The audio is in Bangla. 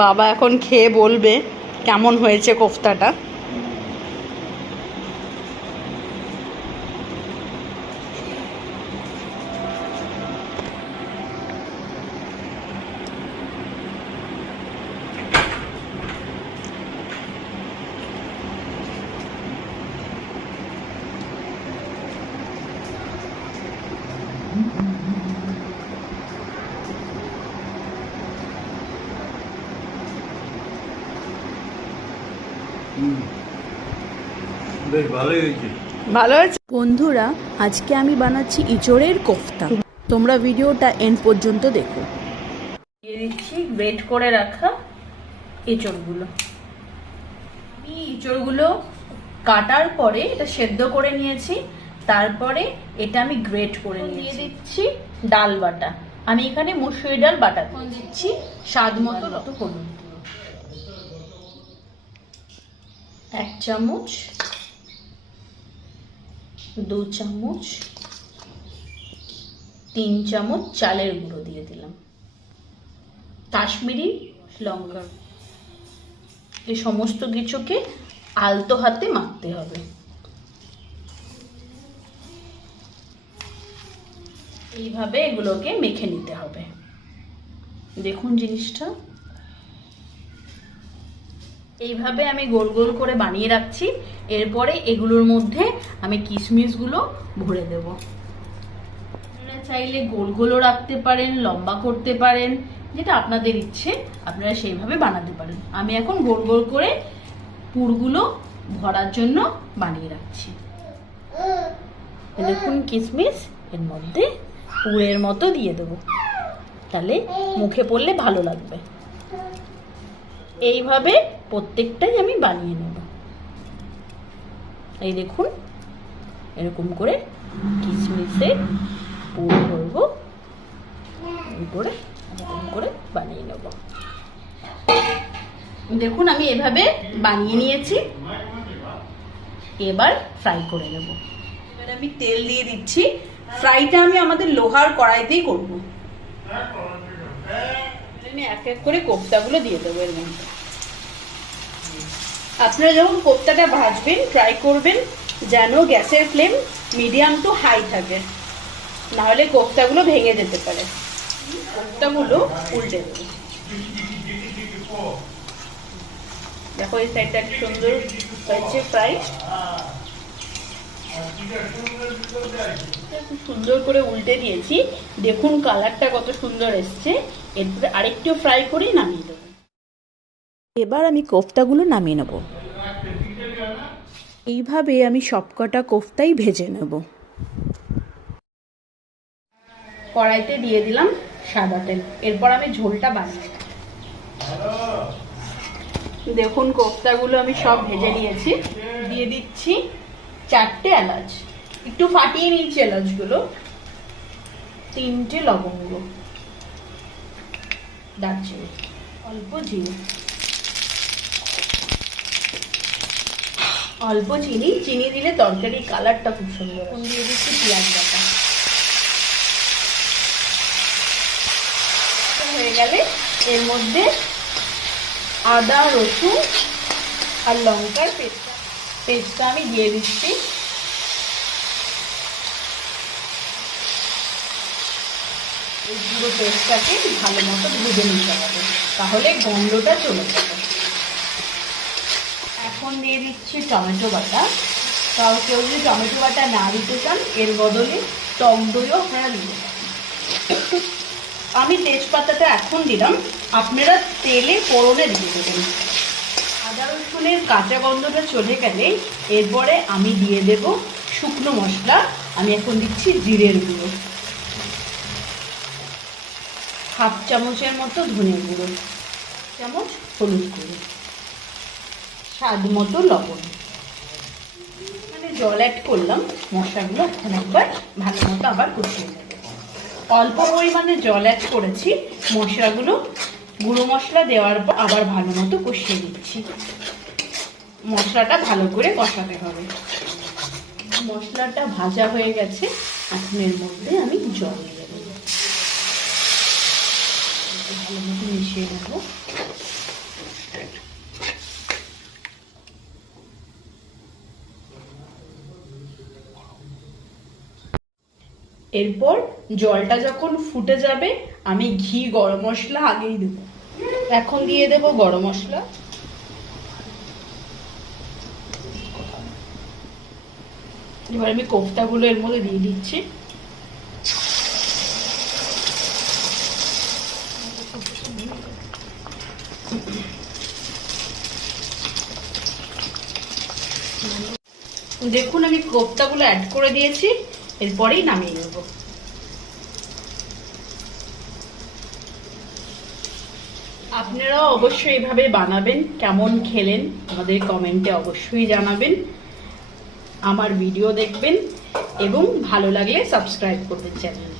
বাবা এখন খেয়ে বলবে কেমন হয়েছে কোফতাটা হুম। বেশ ভালোই হয়েছে। ভালো হয়েছে? বন্ধুরা আজকে আমি বানাচ্ছি ইঁচড়ের কোফতা। তোমরা ভিডিওটা এন্ড পর্যন্ত দেখো। দিয়ে দিচ্ছি গ্রেট করে রাখা এঁচড়গুলো আমি এঁচড়গুলো কাটার পরে এটা সেদ্ধ করে নিয়েছি তারপরে এটা আমি গ্রেট করে দিয়ে দিচ্ছি ডাল বাটা। আমি এখানে মুসুরি ডাল বাটা দিচ্ছি স্বাদ মতো হলুদ। এক চামচ, দু চামচ, তিন চামচ চালের গুঁড়ো দিয়ে দিলাম। কাশ্মীরি লঙ্কা। এই সমস্ত কিছুকে আলতো হাতে মাখতে হবে। এইভাবে এগুলোকে মেখে নিতে হবে। দেখুন জিনিসটা। এইভাবে আমি গোল গোল করে বানিয়ে রাখছি। এরপরে এগুলোর মধ্যে আমি কিশমিশগুলো ভরে দেব। আপনারা চাইলে গোল গোলও রাখতে পারেন, লম্বা করতে পারেন, যেটা আপনাদের ইচ্ছে, আপনারা সেইভাবে বানাতে পারেন। আমি এখন গোল গোল করে পুরগুলো ভরার জন্য বানিয়ে রাখছি। দেখুন কিশমিশ এর মধ্যে পুরের মতো দিয়ে দেবো। তাহলে মুখে পড়লে ভালো লাগবে। এইভাবে প্রত্যেকটাই আমি বানিয়ে নেব। এই দেখুন, এরকম করে কিশমিশে পুর করব করে এরকম করে বানিয়ে নেব। দেখুন, আমি এভাবে বানিয়ে নিয়েছি। এবার ফ্রাই করে নেব। এবার আমি তেল দিয়ে দিচ্ছি। ফ্রাইটা আমি আমাদের লোহার কড়াইতেই করব। আমি এক এক করে কোপ্তাগুলো দিয়ে দেবো এর মধ্যে। আপনারা যখন কোপ্তাটা ভাজবেন ট্রাই করবেন, যেন গ্যাসের ফ্লেম মিডিয়াম টু হাই থাকে। নাহলে কোপ্তাগুলো ভেঙে যেতে পারে। কোপ্তাগুলো উল্টে দেবো। দেখো, এই সাইডটা কি সুন্দর হয়েছে খুব সুন্দর করে উল্টে দিয়েছি। দেখুন কালারটা কত সুন্দর এসছে। এরপরে আরেকটু ফ্রাই করেই নামিয়ে দেবো। এবার আমি কোফতাগুলো নামিয়ে নেব। এইভাবে আমি সবকটা কোফতাই ভেজে নেব। কড়াইতে দিয়ে দিলাম সাদা তেল। এরপর আমি ঝোলটা নেব। দেখুন, কোফতাগুলো আমি সব ভেজে নিয়েছি। দিয়ে দিচ্ছি চারটে এলাচ। একটু ফাটিয়ে নিয়েছি এলাচগুলো। তিনটে লবঙ্গ। দারচিনি। অল্প জিরে। অল্প চিনি চিনি দিলে তরকারির কালারটা খুব সুন্দর দিয়ে দিচ্ছি পেঁয়াজ বাটা। হয়ে গেলে এর মধ্যে আদা রসুন আর লঙ্কার পেস্টটা পেস্টটা আমি দিয়ে দিচ্ছি। এই পুরো পেস্টটাকে ভালো মতো ভেজে নিতে হবে তাহলে গন্ধটা চলে যাবে। এখন দিয়ে দিচ্ছি টমেটো বাটা। তাও কেউ যদি টমেটো বাটা না দিতে চান, এর বদলে টক দইও আপনারা দিতে পারেন। আমি তেজপাতাটা এখন দিলাম। আপনারা তেলে ফোড়নে দিয়ে দেবেন। আদা, রসুনের কাঁচা গন্ধটা চলে গেলে এরপরে আমি দিয়ে দেব শুকনো মশলা। আমি এখন দিচ্ছি জিরের গুঁড়ো। হাফ চামচের মতো ধনে গুঁড়ো। চামচ হলুদ গুঁড়ো। স্বাদ মতো লবণ। মানে জল অ্যাড করলাম, মশলাগুলো এখন একবার ভালো মতো আবার কষিয়ে নেব। অল্প পরিমাণে জল অ্যাড করেছি, মশলাগুলো, গুঁড়ো মশলা দেওয়ার পর আবার ভালো মতো কষিয়ে দিচ্ছি মশলাটা ভালো করে কষাতে হবে। মশলাটা ভাজা হয়ে গেছে, এখন এর মধ্যে আমি জল দিয়ে দেবো। ভালো মতো মিশিয়ে নেব। এরপর জলটা যখন ফুটে যাবে, আমি ঘি, গরম মশলা আগেই দেব। এখন দিয়ে দেব গরম মশলা। এবার আমি কোফতাগুলো এর মধ্যে দিয়ে দিচ্ছি। দেখুন আমি কোফতাগুলো অ্যাড করে দিয়েছি। এরপরেই নামিয়ে নেব। আপনারা অবশ্যই এভাবে বানাবেন, কেমন খেলেন, আমাদের কমেন্টে অবশ্যই জানাবেন, আমার ভিডিও দেখবেন, এবং ভালো লাগলে সাবস্ক্রাইব করবেন চ্যানেলটি